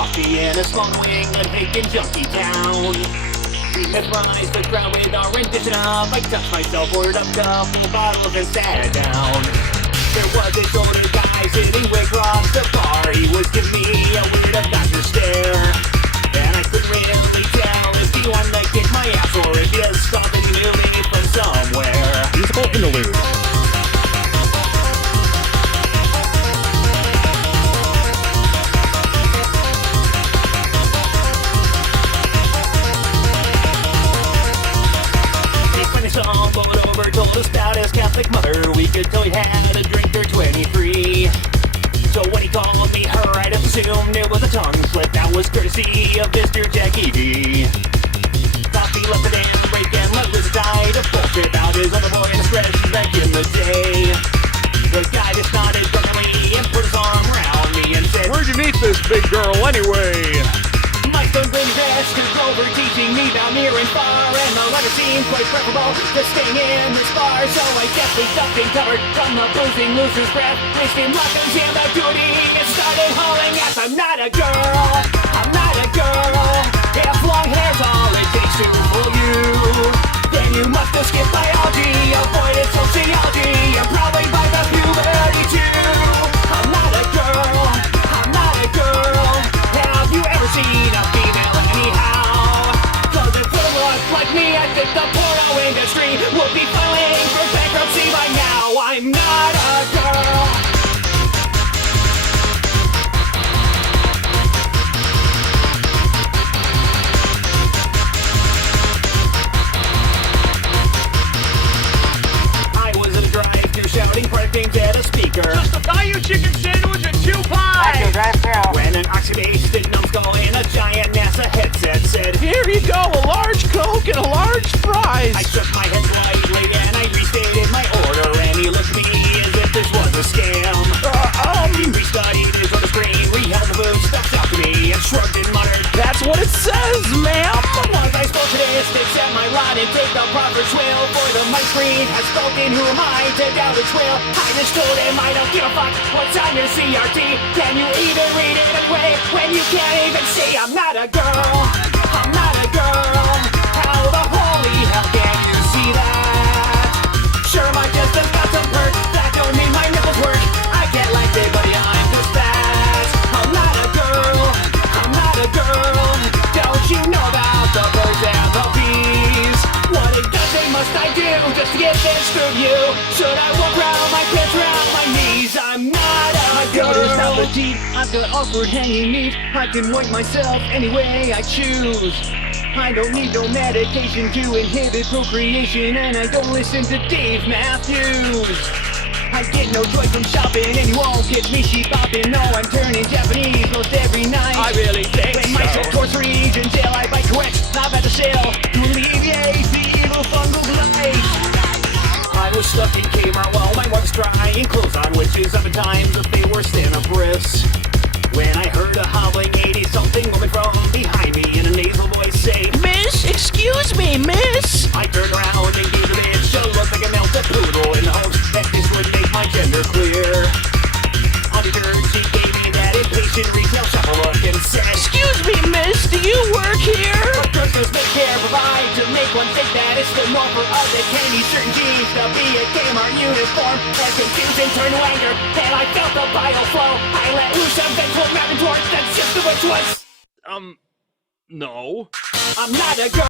coffee in a small New England bacon junkie town. We mesmerized the crowd with our rendition of I touched myself, ordered up a couple bottles and sat down. There was this older guy sitting way across the bar. He was giving me a weird doctor stare, and I couldn't really tell if he wanted to kick my ass or if he just thought that he knew me from somewhere. Musical interlude. Stumbled over, told us about his Catholic mother. We could tell he had a drink or 23. So when he called me her, I'd assumed it was a tongue slip. That was courtesy of Mr. Jackie D. Thought he left the dance break and let Liz die to bullshit about his other boy and stretch back in the day. The guy just nodded drunkenly and put his arm around me and said, "Where'd you meet this big girl anyway?" My son brings best took over teaching me about near and far, and the latter seemed quite preferable to staying in this bar. So I deftly ducked and covered from the boozing loser's breath, placed him locked and jammed out duty and started hauling ass. I'm not a girl, I'm not a girl. If long hair's all it takes to fool you, then you must have skipped biology, avoided sociology, and probably by the puberty too. I'm not a girl, I'm not a girl. Have you ever seen a female anyhow? Cause if it looked like me, I think the porno industry would be filing for bankruptcy by now. I'm not a girl. I was at a drive-thru shouting product names at a speaker. Just a value chicken sandwich and 2 pies. When an oxidation numbskull in a giant NASA headset said, Here you go, a large Coke and a large fries. I shook my head slightly and I restated my order, and he looked at me as if this was a scam. He restudied his order screen, reheld the food stuffed out to me, and shrugged and muttered, That's what it says, ma'am. once I spoke to this, accept my lot and take the proper swill, for the mic screen has spoken, who am I to doubt its will? I just told him I don't give a fuck what's on your CRT. Can you even read it anyway when you can't even see? I'm not a girl, I'm not a girl. How the holy hell can you see that? Sure, my chest has got some perk, that don't mean my nipples work. I get like it, but yeah, I'm just fat. I'm not a girl, I'm not a girl. Don't you know about the birds and the bees? What exactly must I do just to get this through you? Should I walk around my pants around my knees? I'm not a girl. Notice how petite, I've got awkward hanging knees. I can wipe myself any way I choose. I don't need no medication to inhibit procreation, and I don't listen to Dave Matthews. I get no joy from shopping, and you won't get me sheep bopping. No, I'm turning Japanese most every night. I really think when my so. towards region jail, I buy correct, not at the sale, to alleviate the evil fungal blight. I was stuck in Kmart while my wife was trying clothes on, which is oftentimes the thing worse than a bris. When I heard a hobbling 80-something woman from behind me in a nasal voice say, Miss, excuse me, miss. I turned around and gave the bitch a look like a melted poodle in the hopes that this would make my gender clear. On the turn, she gave me that impatient retail shopper look and said, Excuse me, miss, do you work here? What Christmas make care provide to make one think that it's the norm for us? It can be certain jeans to be a Kmart uniform. As confusion turned to anger, and I felt the vital flow. I let loose a vengeful rampant torch that just which was... No. I'm not a girl.